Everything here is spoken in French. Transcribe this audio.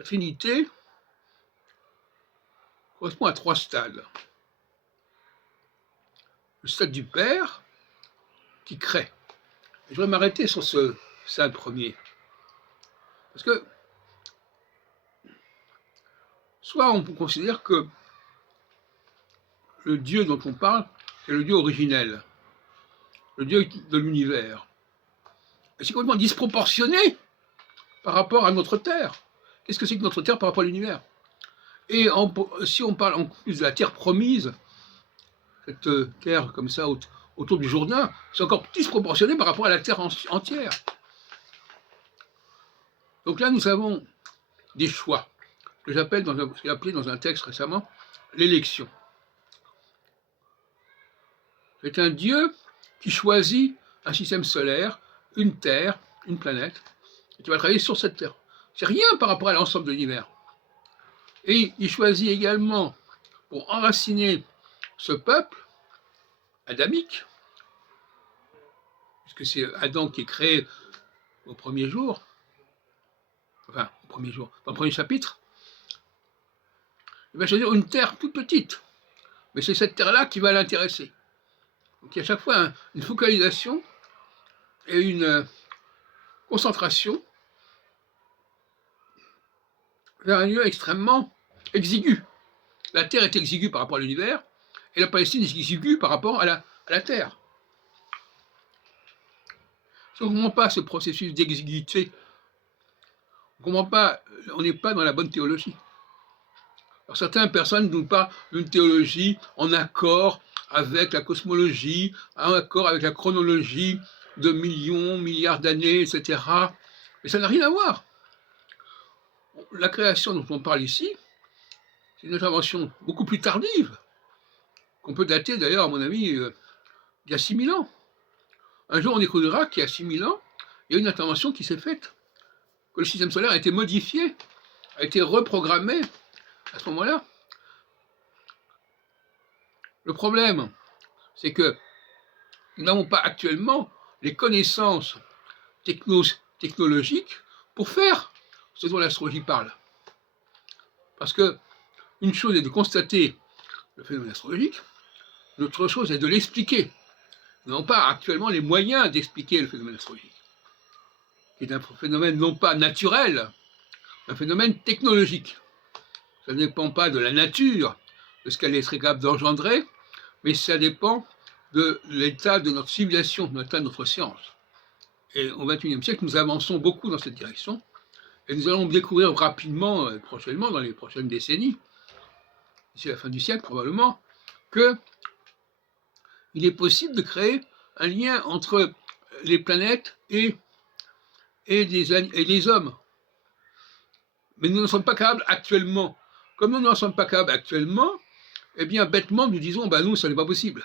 La Trinité correspond à 3 stades. Le stade du Père, qui crée. Je voudrais m'arrêter sur ce stade premier. Parce que, soit on considère que le Dieu dont on parle, c'est le Dieu originel, le Dieu de l'univers. Et c'est complètement disproportionné par rapport à notre Terre. Qu'est-ce que c'est que notre Terre par rapport à l'univers? Et si on parle en plus de la Terre promise, cette Terre comme ça autour du Jourdain, c'est encore disproportionné par rapport à la Terre entière. Donc là, nous avons des choix, que j'appelle, ce qu'il a appelé dans un texte récemment, l'élection. C'est un Dieu qui choisit un système solaire, une Terre, une planète, et qui va travailler sur cette Terre. C'est rien par rapport à l'ensemble de l'univers. Et il choisit également, pour enraciner ce peuple adamique, puisque c'est Adam qui est créé au premier jour, enfin, au premier jour, dans le premier chapitre, il va choisir une terre toute petite. Mais c'est cette terre-là qui va l'intéresser. Donc il y a à chaque fois une focalisation et une concentration vers un lieu extrêmement exigu. La Terre est exiguë par rapport à l'univers, et la Palestine est exiguë par rapport à la Terre. Si on ne comprend pas ce processus d'exiguïté, on n'est pas dans la bonne théologie. Alors, certaines personnes nous parlent d'une théologie en accord avec la cosmologie, en accord avec la chronologie de millions, milliards d'années, etc. Mais ça n'a rien à voir. La création dont on parle ici, c'est une intervention beaucoup plus tardive, qu'on peut dater d'ailleurs, à mon avis, il y a 6000 ans. Un jour, on découvrira qu'il y a 6000 ans, il y a une intervention qui s'est faite, que le système solaire a été modifié, a été reprogrammé à ce moment-là. Le problème, c'est que nous n'avons pas actuellement les connaissances technologiques pour faire ce dont l'astrologie parle. Parce que une chose est de constater le phénomène astrologique, l'autre chose est de l'expliquer. Nous n'avons pas actuellement les moyens d'expliquer le phénomène astrologique, qui est un phénomène non pas naturel, un phénomène technologique. Ça ne dépend pas de la nature, de ce qu'elle est capable d'engendrer, mais ça dépend de l'état de notre civilisation, de l'état de notre science. Et au XXIe siècle, nous avançons beaucoup dans cette direction, et nous allons découvrir rapidement, prochainement, dans les prochaines décennies, d'ici la fin du siècle probablement, qu'il est possible de créer un lien entre les planètes et les hommes. Mais nous n'en sommes pas capables actuellement. Comme nous n'en sommes pas capables actuellement, eh bien, bêtement, nous disons, nous, ça n'est pas possible.